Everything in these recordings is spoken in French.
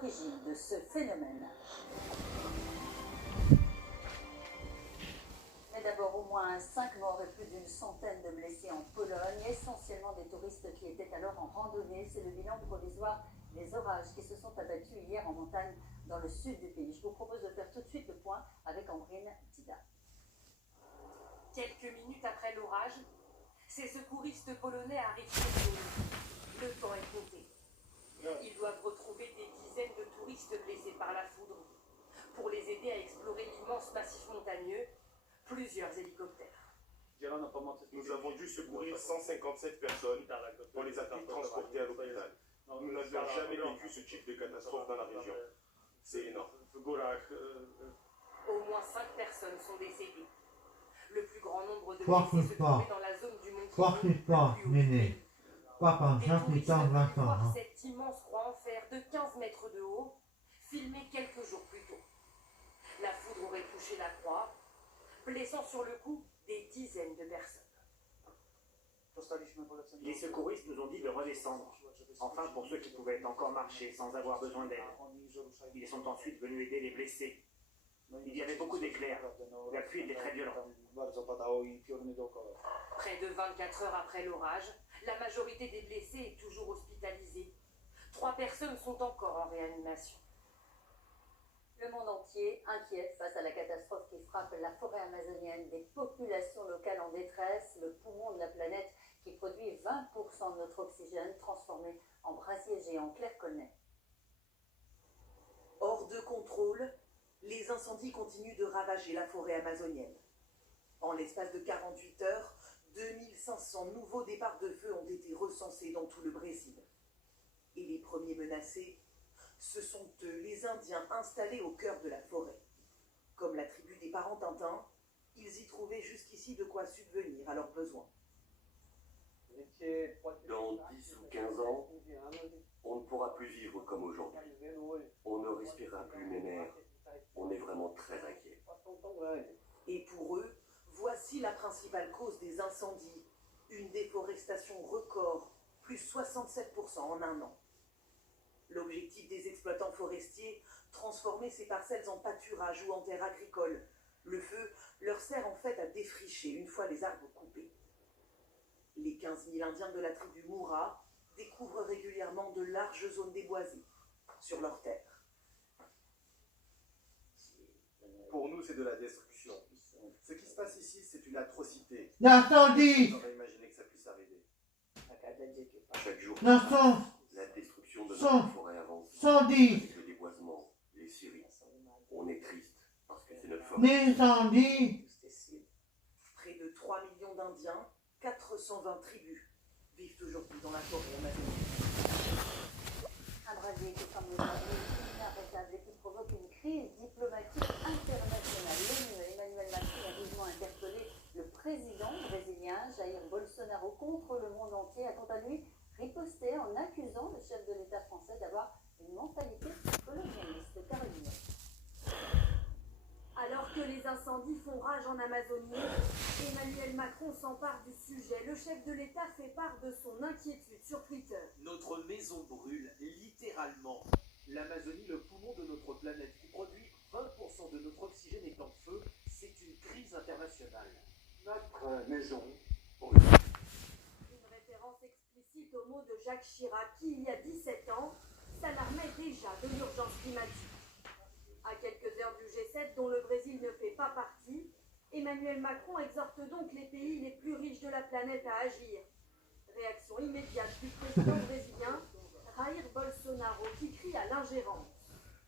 l'origine de ce phénomène. Mais d'abord, au moins 5 morts et plus d'une centaine de blessés en Pologne, essentiellement des touristes qui étaient alors en randonnée. C'est le bilan provisoire des orages qui se sont abattus hier en montagne dans le sud du pays. Je vous propose de faire tout de suite le point avec Ambrine Tida. Quelques minutes après l'orage, ces secouristes polonais arrivent sur zone. Le temps est compté. Ils doivent retrouver des dizaines de touristes blessés par la foudre. Pour les aider à explorer l'immense massif montagneux, plusieurs hélicoptères. Nous avons dû secourir 157 personnes pour les avoir transportées à l'hôpital. Nous n'avions jamais vécu ce type de catastrophe dans la région. C'est énorme. Au moins 5 personnes sont décédées. Le plus grand nombre de blessés se trouvaient dans la zone du mont Kivu. Voir cette immense croix en fer de 15 mètres de haut, filmée quelques jours plus tôt. La foudre aurait touché la croix, blessant sur le coup des dizaines de personnes. Les secouristes nous ont dit de redescendre, enfin pour ceux qui pouvaient encore marcher sans avoir besoin d'aide. Ils sont ensuite venus aider les blessés. Il y avait beaucoup d'éclairs, la pluie était très violente. Près de 24 heures après l'orage, la majorité des blessés est toujours hospitalisée. 3 personnes sont encore en réanimation. Le monde entier inquiet face à la catastrophe qui frappe la forêt amazonienne, des populations locales en détresse, le poumon de la planète qui produit 20% de notre oxygène transformé en brasier géant. Claire Colnet. Hors de contrôle, les incendies continuent de ravager la forêt amazonienne. En l'espace de 48 heures, 2500 nouveaux départs de feu ont été recensés dans tout le Brésil. Et les premiers menacés, ce sont eux, les Indiens installés au cœur de la forêt. Comme la tribu des parents Tintin, ils y trouvaient jusqu'ici de quoi subvenir à leurs besoins. Dans 10 ou 15 ans, on ne pourra plus vivre comme aujourd'hui. On ne respirera plus mes nerfs. On est vraiment très inquiets. Et pour eux, voici la principale cause des incendies. Une déforestation record, plus 67% en un an. L'objectif des exploitants forestiers, transformer ces parcelles en pâturage ou en terre agricole. Le feu leur sert en fait à défricher une fois les arbres coupés. Les 15 000 Indiens de la tribu Moura découvrent régulièrement de larges zones déboisées sur leurs terres. Pour nous, c'est de la destruction. Ce qui se passe ici, c'est une atrocité. L'incendie! J'aurais imaginé que ça puisse arriver. Chaque jour, L'incendie! la destruction de notre forêt avance. Incendie! Avec le déboisement, les scieries. On est triste parce que c'est notre forêt. L'incendie! Près de 3 millions d'Indiens, 420 tribus vivent aujourd'hui dans la forêt amazonienne. Un brasier qui semble aujourd'hui inarrêtable et qui provoque une crise diplomatique internationale. L'ONU, Emmanuel Macron a vivement interpellé le président brésilien Jair Bolsonaro contre le monde entier, a quant à lui riposté en accusant le chef de l'État français d'avoir une mentalité colonialiste. Caroline. Alors que les incendies font rage en Amazonie, Emmanuel Macron s'empare du sujet. Le chef de l'État fait part de son inquiétude sur Twitter. Notre maison brûle, littéralement. L'Amazonie, le poumon de notre planète, qui produit 20% de notre oxygène est en feu, c'est une crise internationale. Notre maison brûle. Une référence explicite aux mots de Jacques Chirac qui, il y a 17 ans, s'alarmait déjà de l'urgence climatique. À quelques heures du G7, dont le Brésil ne fait pas partie, Emmanuel Macron exhorte donc les pays les plus riches de la planète à agir. Réaction immédiate du président brésilien, Jair Bolsonaro, qui crie à l'ingérence.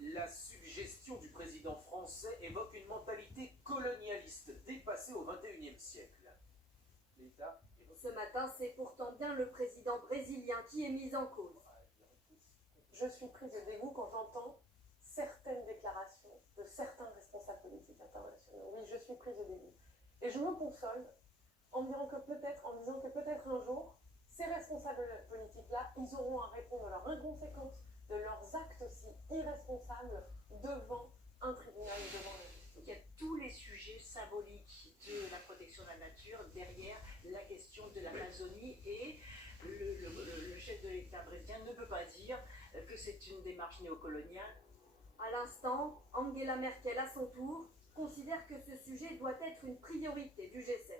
La suggestion du président français évoque une mentalité colonialiste dépassée au XXIe siècle. L'État... Ce matin, c'est pourtant bien le président brésilien qui est mis en cause. Je suis prise de dégoût quand j'entends certaines déclarations de certains responsables politiques internationaux. Oui, je suis prise de dégoût. Et je me console en me disant que peut-être un jour, ces responsables politiques-là, ils auront à répondre de leur inconséquence, de leurs actes aussi irresponsables devant un tribunal, devant la justice. Il y a tous les sujets symboliques de la protection de la nature derrière la question de l'Amazonie et le chef de l'État brésilien ne peut pas dire que c'est une démarche néocoloniale? À l'instant, Angela Merkel, à son tour, considère que ce sujet doit être une priorité du G7.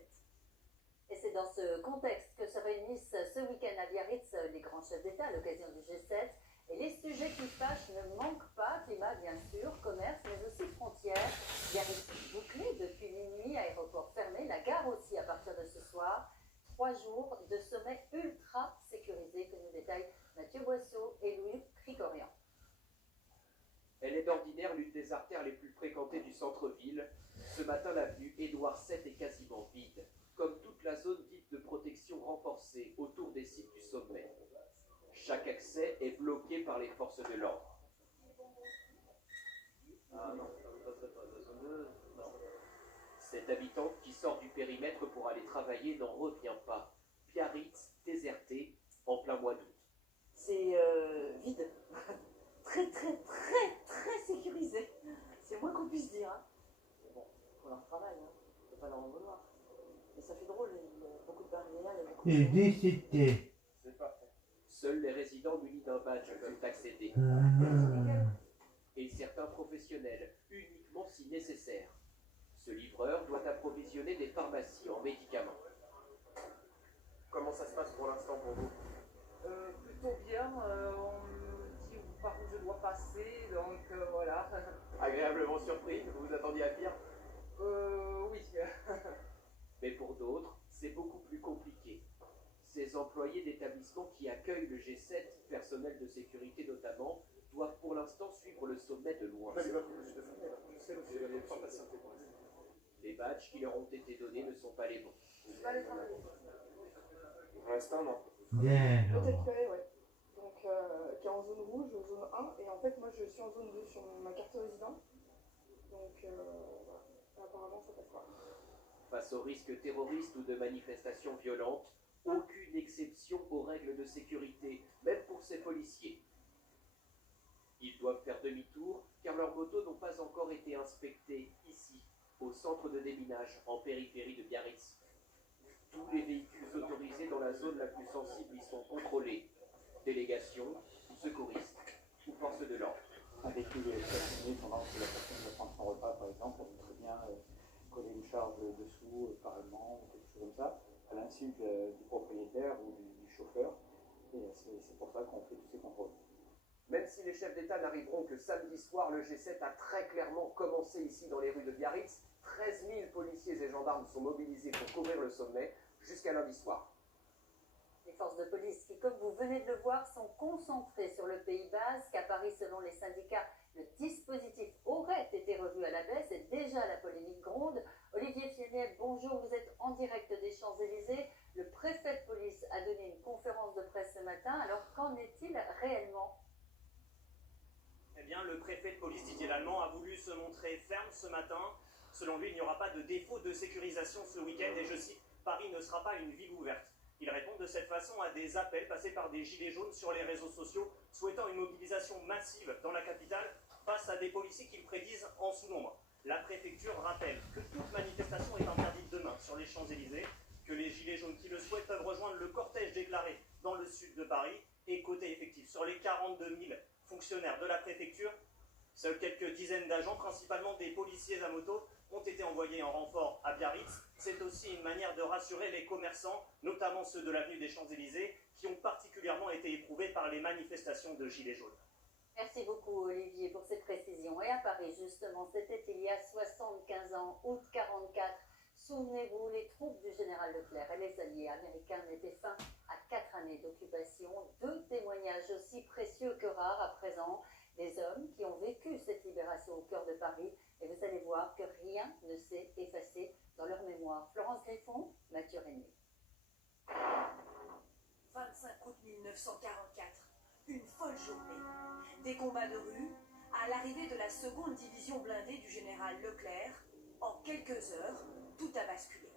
Et c'est dans ce contexte que se réunissent ce week-end à Biarritz les grands chefs d'État à l'occasion du G7. Et les sujets qui fâchent ne manquent pas, climat bien sûr, commerce, mais aussi frontières. Biarritz bouclé depuis minuit, aéroport fermé, la gare aussi à partir de ce soir. 3 jours de sommet ultra sécurisé que nous détaillent Mathieu Boisseau et Louis Cricorian. Elle est d'ordinaire l'une des artères les plus fréquentées du centre-ville. Ce matin, l'avenue Édouard VII est quasiment vide, comme toute la zone dite de protection renforcée autour des sites du sommet. Chaque accès est bloqué par les forces de l'ordre. Ah non, ça ne passerait pas. La zone 2, non. Cette habitante qui sort du périmètre pour aller travailler n'en revient pas. Biarritz, déserté, en plein mois d'août. C'est vide. Très sécurisé. C'est le moins qu'on puisse dire. Hein. Mais bon, faut leur travail, hein. On ne peut pas leur en vouloir. Mais ça fait drôle, il y a beaucoup de barrières, il y a beaucoup de... Et décité. C'est parfait. Seuls les résidents munis d'un badge peuvent accéder. Et certains professionnels, uniquement si nécessaire. Ce livreur doit approvisionner des pharmacies en médicaments. Comment ça se passe pour l'instant pour vous? Plutôt bien, on me dit par où je dois passer, donc voilà. Agréablement surpris, vous vous attendiez à pire? Oui. Mais pour d'autres, c'est beaucoup plus compliqué. Ces employés d'établissements qui accueillent le G7, personnel de sécurité notamment, doivent pour l'instant suivre le sommet de loin. Les badges qui leur ont été donnés ne sont pas les bons. Je vais aller travailler. Pour l'instant, non. Bien. Peut-être que, ouais. Donc, qui est en zone rouge, zone 1. Et en fait, moi, je suis en zone 2 sur ma carte résident. Donc, voilà. Apparemment, ça passe pas. Face aux risques terroristes ou de manifestations violentes, aucune exception aux règles de sécurité, même pour ces policiers. Ils doivent faire demi-tour car leurs motos n'ont pas encore été inspectées ici, au centre de déminage, en périphérie de Biarritz. Tous les véhicules autorisés dans la zone la plus sensible y sont contrôlés. Délégations, secouristes ou forces de l'ordre. Un véhicule stationné pendant que la personne va prendre son repas, par exemple, on peut très bien coller une charge dessous, pareillement, ou quelque chose comme ça, à l'insu du propriétaire ou du chauffeur. Et c'est pour ça qu'on fait tous ces contrôles. Même si les chefs d'État n'arriveront que samedi soir, le G7 a très clairement commencé ici dans les rues de Biarritz. 13 000 policiers et gendarmes sont mobilisés pour couvrir le sommet jusqu'à lundi soir. Les forces de police qui, comme vous venez de le voir, sont concentrées sur le Pays Basque. À Paris, selon les syndicats, le dispositif aurait été revu à la baisse et déjà la polémique gronde. Olivier Fiennet, bonjour, vous êtes en direct des Champs-Élysées. Le préfet de police a donné une conférence de presse ce matin. Alors, qu'en est-il réellement ? Eh bien, le préfet de police Didier Lallemand a voulu se montrer ferme ce matin. Selon lui, il n'y aura pas de défaut de sécurisation ce week-end et je cite, Paris ne sera pas une ville ouverte. Il répond de cette façon à des appels passés par des gilets jaunes sur les réseaux sociaux, souhaitant une mobilisation massive dans la capitale face à des policiers qu'ils prédisent en sous-nombre. La préfecture rappelle que toute manifestation est interdite demain sur les Champs-Élysées, que les gilets jaunes qui le souhaitent peuvent rejoindre le cortège déclaré dans le sud de Paris et côté effectif sur les 42 000 fonctionnaires de la préfecture. Seuls quelques dizaines d'agents, principalement des policiers à moto, ont été envoyés en renfort à Biarritz. C'est aussi une manière de rassurer les commerçants, notamment ceux de l'avenue des Champs-Élysées, qui ont particulièrement été éprouvés par les manifestations de gilets jaunes. Merci beaucoup Olivier pour ces précisions. Et à Paris, justement, c'était il y a 75 ans, août 44. Souvenez-vous, les troupes du général Leclerc et les alliés américains mettaient fin à 4 années d'occupation. 2 témoignages aussi précieux que rares à présent. Des hommes qui ont vécu cette libération au cœur de Paris. Et vous allez voir que rien ne s'est effacé dans leur mémoire. Florence Griffon, Mathieu Régnier. 25 août 1944, une folle journée. Des combats de rue, à l'arrivée de la seconde division blindée du général Leclerc, en quelques heures, tout a basculé.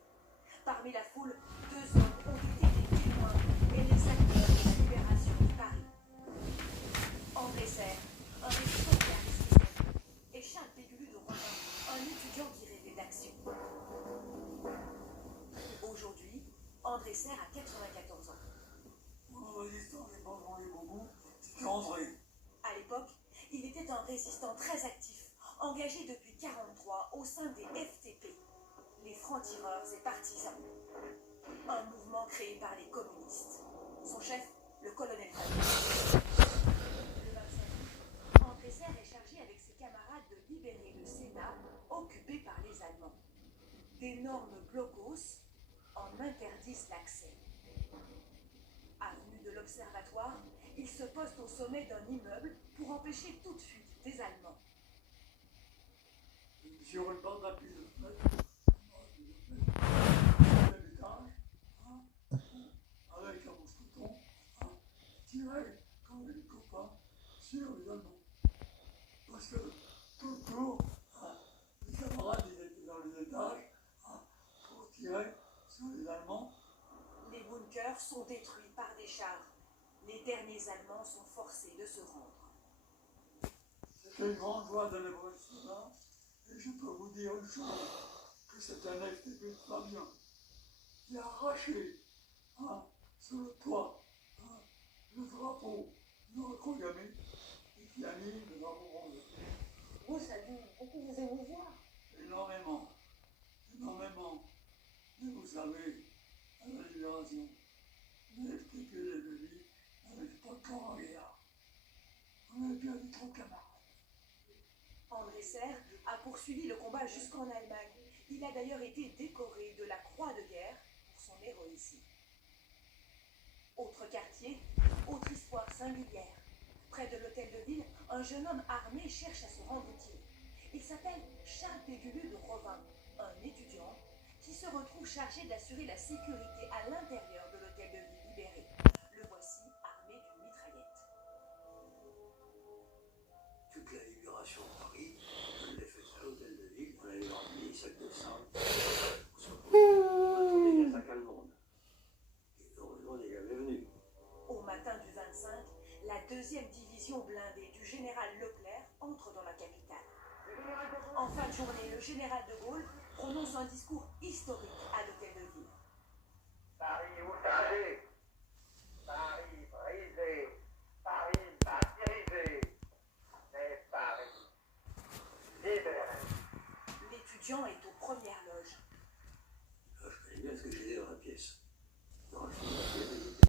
Parmi la foule, 2 hommes ont été les témoins et les acteurs de la libération de Paris. André Serre, un résistant qui a risqué sa vie, et Charles Pégulu de Romain, un étudiant qui rêvait d'action. Aujourd'hui, André Serre a 94 ans. Mon résistant n'est pas demandé beaucoup, c'était André. résistants très actifs, engagés depuis 1943 au sein des FTP, les francs-tireurs et partisans. Un mouvement créé par les communistes. Son chef, le colonel Fabius. Le 25 août, André Serre est chargé avec ses camarades de libérer le Sénat, occupé par les Allemands. D'énormes blocos en interdisent l'accès. Avenue de l'Observatoire, il se poste au sommet d'un immeuble pour empêcher toute fuite des Allemands. Sur une bande à plus de avec un mousqueton, tirait comme les copains sur les Allemands. Parce que tout le tour, les camarades ils étaient dans les étages pour tirer sur les Allemands. Les bunkers sont détruits par des chars. Les derniers Allemands sont forcés de se rendre. C'était une grande joie de les voir cela, et je peux vous dire une chose, que c'est un FTP de Fabien qui a arraché sur le toit le drapeau de notre gamin et qui a mis le drapeau rose. Vous, ça a dû beaucoup vous émouvoir. Énormément, énormément. Mais vous savez, à la libération, les FTP et les Belgiques n'avaient pas de corps en guerre. On avait perdu 30 camarades. André Serre a poursuivi le combat jusqu'en Allemagne. Il a d'ailleurs été décoré de la Croix de guerre pour son héroïsme. Autre quartier, autre histoire singulière. Près de l'hôtel de ville, un jeune homme armé cherche à se rendre utile. Il s'appelle Charles Pégulu de Rovin, un étudiant qui se retrouve chargé d'assurer la sécurité à l'intérieur de l'hôtel de ville libéré. Le voici armé d'une mitraillette. Toute la libération de Paris, je l'ai faite à l'hôtel de ville, on avait rempli les sacs de sable. On attendait bien ça qu'à le monde. Et heureusement, il est jamais venu. Au matin du 25, la 2e division blindée du général Leclerc entre dans la capitale. En fin de journée, le général de Gaulle prononce un discours historique à l'hôtel de ville. Paris outragé, Paris brisé, Paris martyrisé, mais Paris libéré. L'étudiant est au